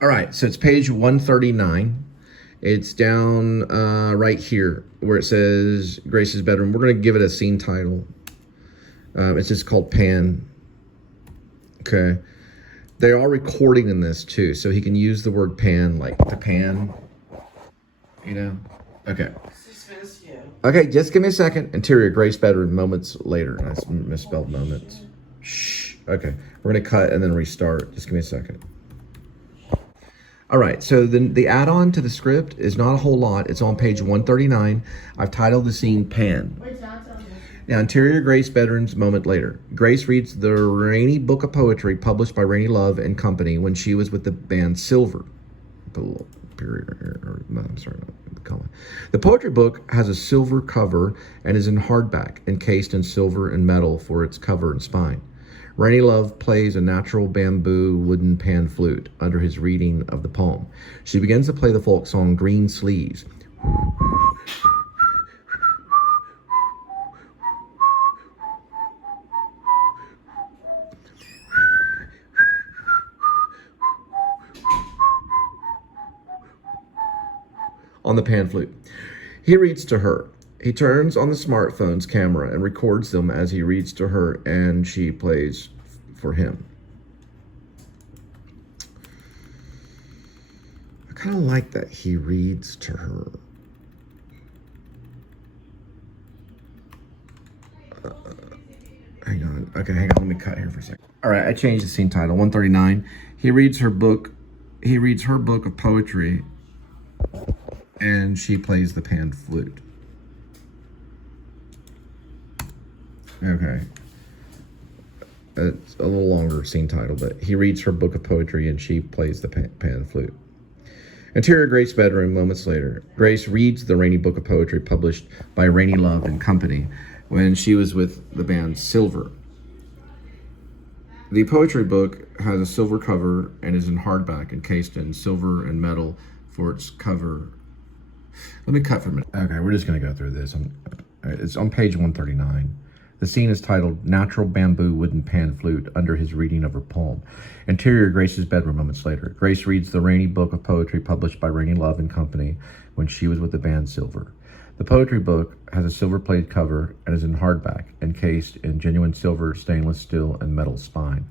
All right, so it's page 139. It's down right here where it says Grace's bedroom. We're going to give it a scene title. It's just called Pan. Okay. They are recording in this too, so he can use the word pan, like the pan, you know? Okay. Okay, just give me a second. Interior, Grace bedroom, moments later. I misspelled moments. Shh. Okay, we're going to cut and then restart. Just give me a second. All right, so the add-on to the script is not a whole lot. It's on page 139. I've titled the scene Pan. Now, interior, Grace bedroom's moment later. Grace reads the rainy book of poetry published by Rainy Love and Company when she was with the band Silver. Put a little period or I'm sorry, not comma. The poetry book has a silver cover and is in hardback, encased in silver and metal for its cover and spine. Rainy Love plays a natural bamboo wooden pan flute under his reading of the poem. She begins to play the folk song Green Sleeves. On the pan flute. He reads to her. He turns on the smartphone's camera and records them as he reads to her, and she plays for him. I kind of like that he reads to her. Hang on. Okay, hang on. Let me cut here for a second. All right, I changed the scene title. 139. He reads her book. He reads her book of poetry, and she plays the pan flute. Okay. It's a little longer scene title, but he reads her book of poetry and she plays the pan flute. Interior, Grace bedroom, moments later. Grace reads the rainy book of poetry published by Rainy Love and Company when she was with the band Silver. The poetry book has a silver cover and is in hardback, encased in silver and metal for its cover. Let me cut for a minute. Okay, we're just going to go through this. It's on page 139. The scene is titled Natural Bamboo Wooden Pan Flute under his reading of her poem. Interior, Grace's bedroom, moments later. Grace reads the rainy book of poetry published by Rainy Love and Company when she was with the band Silver. The poetry book has a silver-plated cover and is in hardback, encased in genuine silver, stainless steel, and metal spine.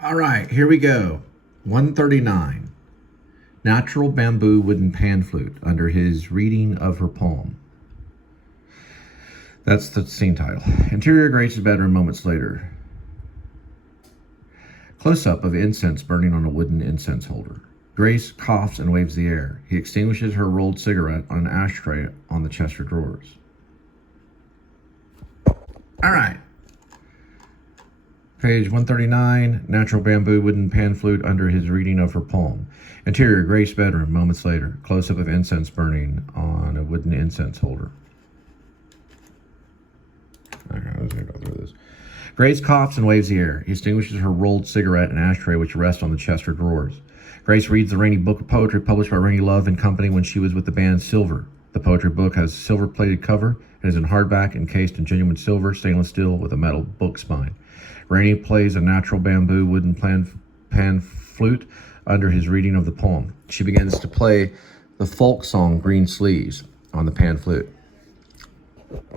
All right, here we go. 139. Natural bamboo wooden pan flute under his reading of her poem. That's the scene title. Interior, Grace's bedroom, moments later. Close-up of incense burning on a wooden incense holder. Grace coughs and waves the air. He extinguishes her rolled cigarette on an ashtray on the chest of drawers. All right. Page 139, natural bamboo wooden pan flute under his reading of her poem. Interior, Grace bedroom, moments later. Close-up of incense burning on a wooden incense holder. Okay, I was going to go through this. Grace coughs and waves the air. He extinguishes her rolled cigarette and ashtray which rests on the chest of drawers. Grace reads the rainy book of poetry published by Rainy Love and Company when she was with the band Silver. The poetry book has a silver-plated cover and is in hardback, encased in genuine silver, stainless steel, with a metal book spine. Rainy plays a natural bamboo wooden pan flute under his reading of the poem. She begins to play the folk song Green Sleeves on the pan flute. Okay,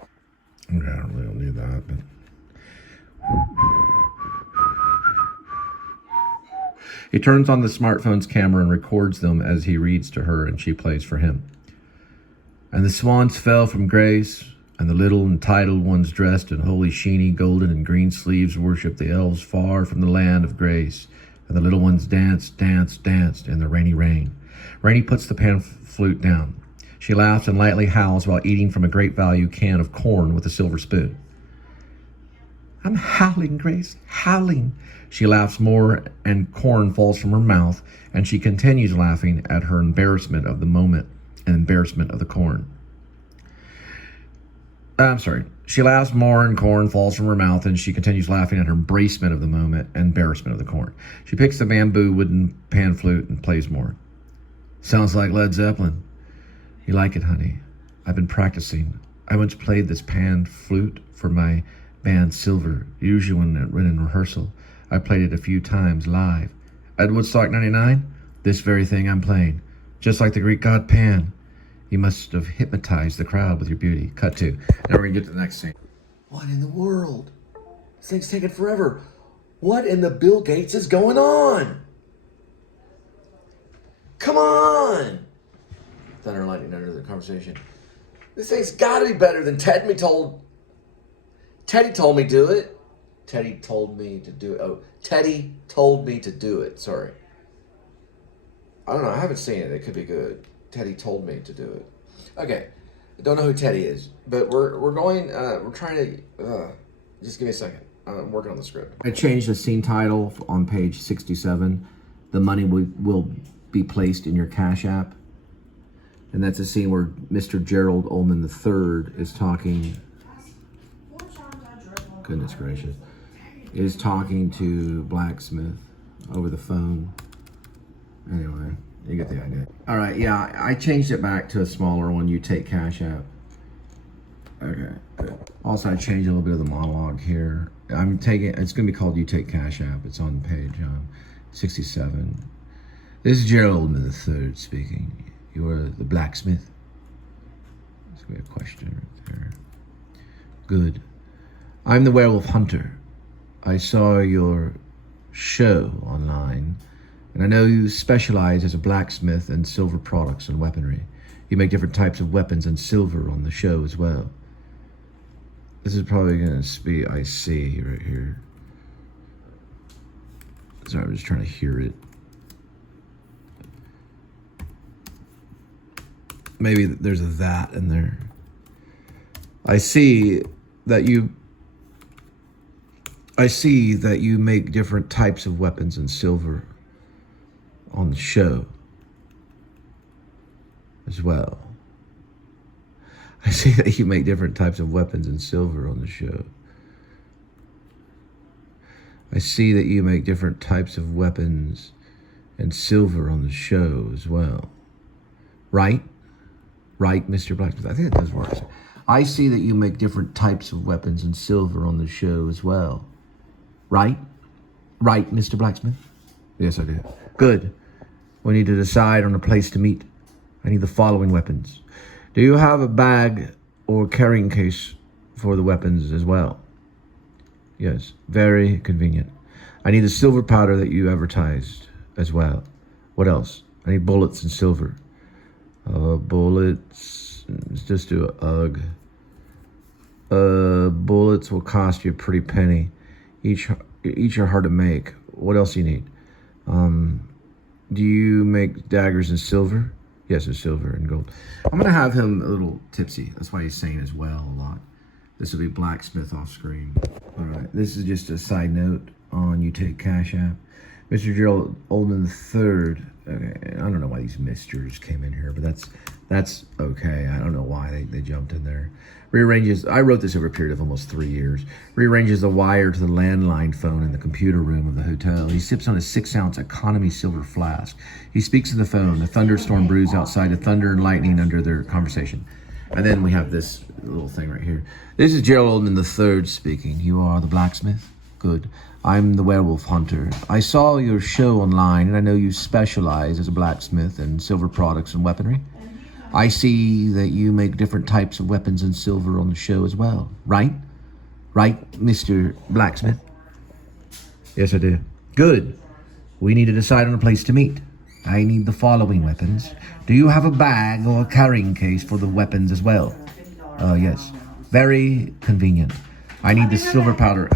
I don't really need that, but... He turns on the smartphone's camera and records them as he reads to her and she plays for him. And the swans fell from grace, and the little entitled ones dressed in holy sheeny golden and green sleeves worshiped the elves far from the land of grace. And the little ones danced, danced, danced in the rainy rain. Rainy puts the pan flute down. She laughs and lightly howls while eating from a great value can of corn with a silver spoon. I'm howling, Grace, howling. She laughs more and corn falls from her mouth, and she continues laughing at her embarrassment of the moment and embarrassment of the corn. She laughs more and corn falls from her mouth, and she continues laughing at her embracement of the moment and embarrassment of the corn. She picks the bamboo wooden pan flute and plays more. Sounds like Led Zeppelin. You like it, honey? I've been practicing. I once played this pan flute for my band Silver, usually when in rehearsal. I played it a few times live. At Woodstock 99, this very thing I'm playing. Just like the Greek god Pan. You must have hypnotized the crowd with your beauty. Cut to. Now we're gonna get to the next scene. What in the world? This thing's taking forever. What in the Bill Gates is going on? Come on! Thunder and lightning under the conversation. This thing's gotta be better than Teddy told me to do it. Teddy told me to do it. Oh, Teddy told me to do it. Sorry. I don't know. I haven't seen it. It could be good. Teddy told me to do it. Okay. I don't know who Teddy is, but we're going. We're trying to. Just give me a second. I'm working on the script. I changed the scene title on page 67. The money will be placed in your Cash App, and that's a scene where Mr. Gerald Ullman III is talking. Goodness gracious. Is talking to Blacksmith over the phone. Anyway, you get the idea. All right, yeah, I changed it back to a smaller one. You take Cash App. Okay, good. Also, I changed a little bit of the monologue here. It's gonna be called You Take Cash App. It's on page 67. This is Gerald Ullman III speaking. You are the blacksmith. There's gonna be a question right there. Good. I'm the werewolf hunter. I saw your show online, and I know you specialize as a blacksmith and silver products and weaponry. You make different types of weapons and silver on the show as well. This is probably going to be I see right here. Sorry, I'm just trying to hear it. Maybe there's a that in there. I see that you make different types of weapons and silver on the show as well. I see that you make different types of weapons and silver on the show. I see that you make different types of weapons and silver on the show as well. Right? Right, Mr. Blacksmith? I think it does work. I see that you make different types of weapons and silver on the show as well. Right? Right, Mr. Blacksmith? Yes, I do. Good. We need to decide on a place to meet. I need the following weapons. Do you have a bag or carrying case for the weapons as well? Yes, very convenient. I need the silver powder that you advertised as well. What else? I need bullets and silver. Bullets, let's just do a UG. Bullets will cost you a pretty penny. Each are hard to make. What else do you need? Do you make daggers in silver? Yes, in silver and gold. I'm gonna have him a little tipsy. That's why he's saying as well a lot. This will be Blacksmith off screen. All right, this is just a side note on You Take Cash App. Mr. Gerald Ullman III. Okay, I don't know why these misters came in here, but that's okay. I don't know why they jumped in there. Rearranges, I wrote this over a period of almost 3 years. Rearranges the wire to the landline phone in the computer room of the hotel. He sips on a 6-ounce economy silver flask. He speaks to the phone. The thunderstorm brews outside, the thunder and lightning under their conversation. And then we have this little thing right here. This is Gerald Ullman III speaking. You are the blacksmith? Good. I'm the werewolf hunter. I saw your show online, and I know you specialize as a blacksmith in silver products and weaponry. I see that you make different types of weapons and silver on the show as well. Right? Right, Mr. Blacksmith? Yes, I do. Good. We need to decide on a place to meet. I need the following weapons. Do you have a bag or a carrying case for the weapons as well? Yes. Very convenient. I need the silver powder.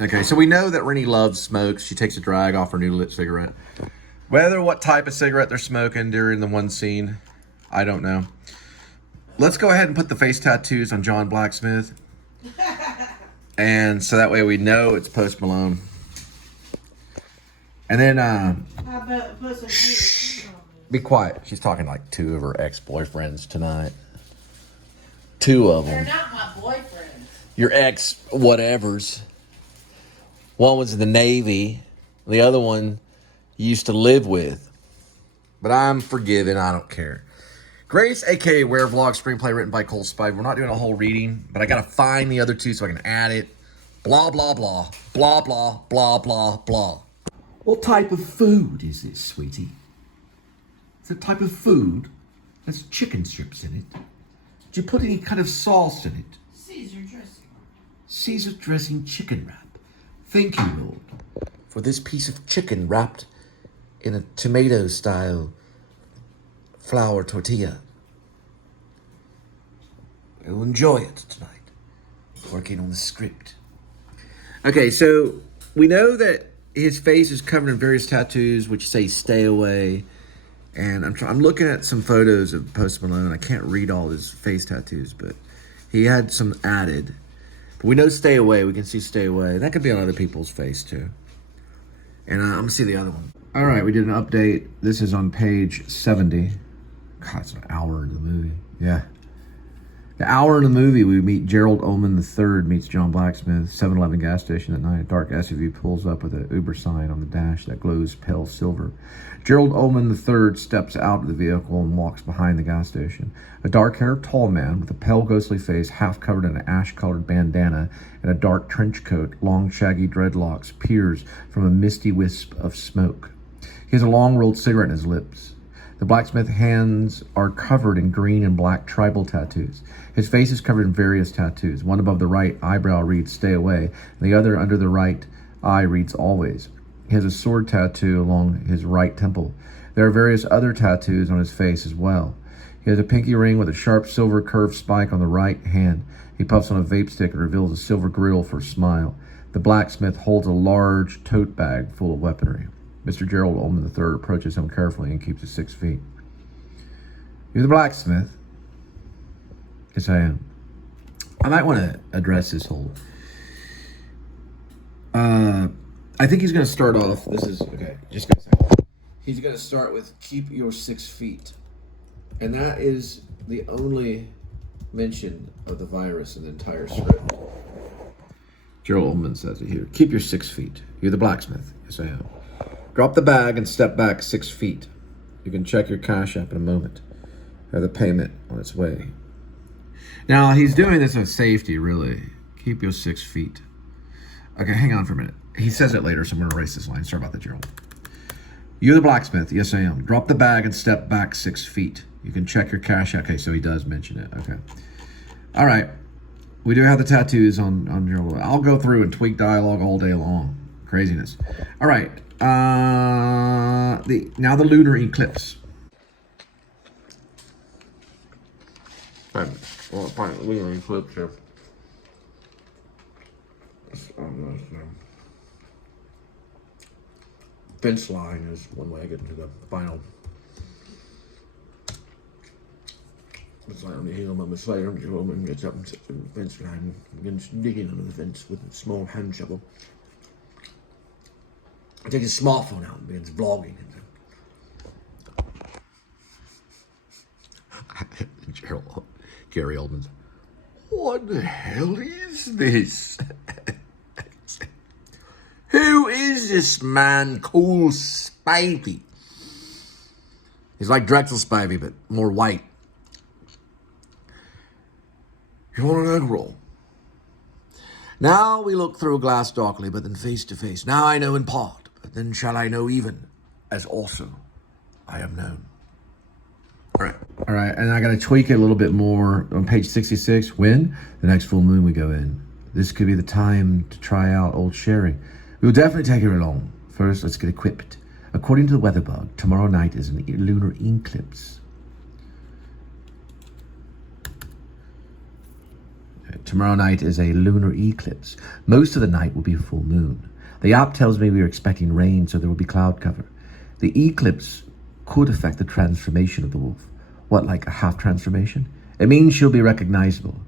Okay, so we know that Rennie loves smokes. She takes a drag off her new lit cigarette. Whether what type of cigarette they're smoking during the one scene, I don't know. Let's go ahead and put the face tattoos on John Blacksmith. And so that way we know it's Post Malone. And then, How about put some shit on be quiet. She's talking like 2 of her ex-boyfriends tonight. 2 of them. They're not my boyfriends. Your ex-whatevers. One was in the Navy. The other one you used to live with. But I'm forgiven. I don't care. Grace, a.k.a. Werevlog, screenplay written by Cole Spivey. We're not doing a whole reading, but I got to find the other 2 so I can add it. Blah, blah, blah. Blah, blah, blah, blah, blah. What type of food is this, sweetie? It's a type of food that's chicken strips in it. Did you put any kind of sauce in it? Caesar dressing. Caesar dressing chicken wrap. Thank you, Lord, for this piece of chicken wrapped in a tomato-style flour tortilla. You'll enjoy it tonight. Working on the script. Okay, so we know that his face is covered in various tattoos, which say "Stay Away." And I'm looking at some photos of Post Malone. I can't read all his face tattoos, but he had some added. But we know "Stay Away." We can see "Stay Away." That could be on other people's face too. And I'm gonna see the other one. All right, we did an update. This is on page 70. God, it's an hour into the movie. Yeah. The hour in the movie, we meet Gerald Ullman III meets John Blacksmith, 7-Eleven gas station at night. A dark SUV pulls up with an Uber sign on the dash that glows pale silver. Gerald Ullman III steps out of the vehicle and walks behind the gas station. A dark-haired, tall man with a pale, ghostly face, half covered in an ash-colored bandana and a dark trench coat, long, shaggy dreadlocks, peers from a misty wisp of smoke. He has a long, rolled cigarette in his lips. The blacksmith's hands are covered in green and black tribal tattoos. His face is covered in various tattoos. One above the right eyebrow reads "Stay Away," and the other under the right eye reads "Always." He has a sword tattoo along his right temple. There are various other tattoos on his face as well. He has a pinky ring with a sharp silver curved spike on the right hand. He puffs on a vape stick and reveals a silver grill for a smile. The blacksmith holds a large tote bag full of weaponry. Mr. Gerald Ullman III approaches him carefully and keeps at 6 feet. "You're the blacksmith?" "Yes, I am." I might want to address this whole... I think he's going to start off... This is... Okay, just going to say. He's going to start with, "Keep your 6 feet." And that is the only mention of the virus in the entire script. Gerald Ullman says it here. "Keep your 6 feet. You're the blacksmith." "Yes, I am." "Drop the bag and step back 6 feet. You can check your Cash App in a moment. Have the payment on its way." Now, he's doing this with safety, really. "Keep your 6 feet." Okay, hang on for a minute. He says it later, so I'm going to erase this line. Sorry about that, Gerald. "You're the blacksmith." "Yes, I am." "Drop the bag and step back 6 feet. You can check your Cash App." Okay, so he does mention it. Okay. All right. We do have the tattoos on Gerald. I'll go through and tweak dialogue all day long. Craziness. All right. Now the lunar eclipse. Lunar eclipse here. Fence line is one way I get into the final. It's like on the hill, moments later, the woman gets up and sits in the fence line and begins digging under the fence with a small hand shovel. I take his smartphone out and begins vlogging. Gary Oldman's, "What the hell is this? Who is this man, Cole Spivey?" He's like Drexel Spivey, but more white. "You want an egg roll?" "Now we look through a glass darkly, but then face to face. Now I know in part, but then shall I know even, as also I am known." All right, and I got to tweak it a little bit more on page 66. "When? The next full moon we go in. This could be the time to try out old sherry. We will definitely take her along. First, let's get equipped. According to the weather bug, tomorrow night is an lunar eclipse." Tomorrow night is a lunar eclipse. Most of the night will be full moon. The app tells me we are expecting rain, so there will be cloud cover. The eclipse could affect the transformation of the wolf. What, like a half transformation? It means she'll be recognizable.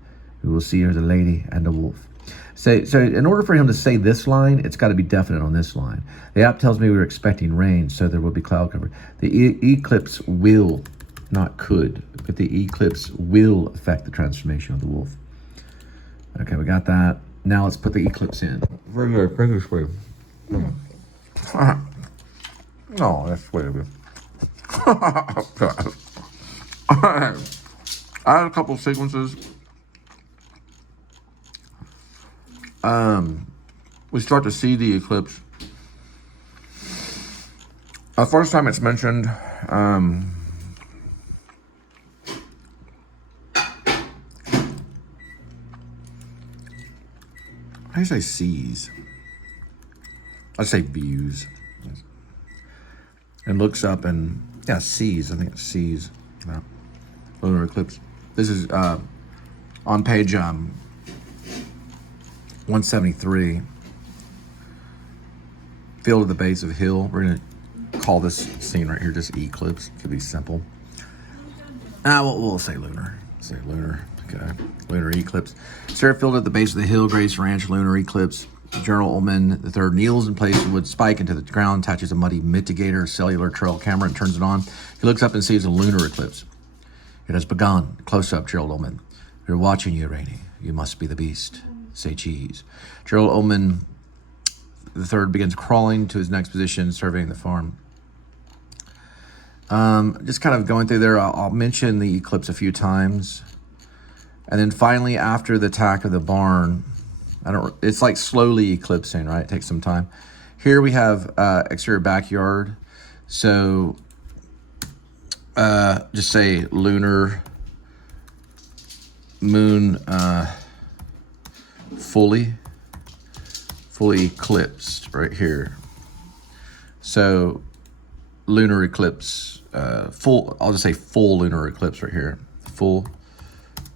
We will see her as a lady and a wolf. So in order for him to say this line, it's got to be definite on this line. The app tells me we were expecting rain, so there will be cloud cover. The eclipse will, not could, but the eclipse will affect the transformation of the wolf. Okay, we got that. Now let's put the eclipse in. Very good. Bring this way. No, that's way good. I had a couple sequences. We start to see the eclipse. The first time it's mentioned, how do you say sees? I say views. And looks up and, yeah, sees. I think it sees. Yeah. Lunar eclipse. This is on page 173. Field at the base of a hill. We're going to call this scene right here just eclipse. Could be simple. We'll say lunar. Say lunar. Okay. Lunar eclipse. Sarah Field at the base of the hill. Grace Ranch. Lunar eclipse. General Ullman III kneels in place and would spike into the ground, attaches a muddy mitigator cellular trail camera and turns it on. He looks up and sees a lunar eclipse. It has begun. Close up, Gerald Ullman. We're watching you, Rainey. You must be the beast. Say cheese. Gerald Ullman III begins crawling to his next position, surveying the farm. Just kind of going through there, I'll mention the eclipse a few times. And then finally, after the attack of the barn, it's like slowly eclipsing, right? It takes some time. Here we have exterior backyard. So just say lunar moon fully eclipsed right here. So lunar eclipse, full, I'll just say full lunar eclipse right here. Full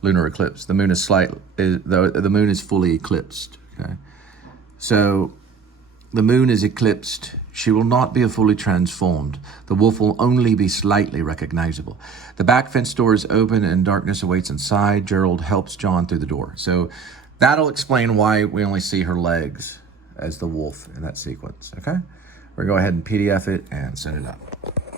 lunar eclipse. The moon is the moon is fully eclipsed. Okay, so the moon is eclipsed. She will not be fully transformed. The wolf will only be slightly recognizable. The back fence door is open and darkness awaits inside. Gerald helps John through the door. So that'll explain why we only see her legs as the wolf in that sequence. Okay, we're gonna go ahead and PDF it and set it up.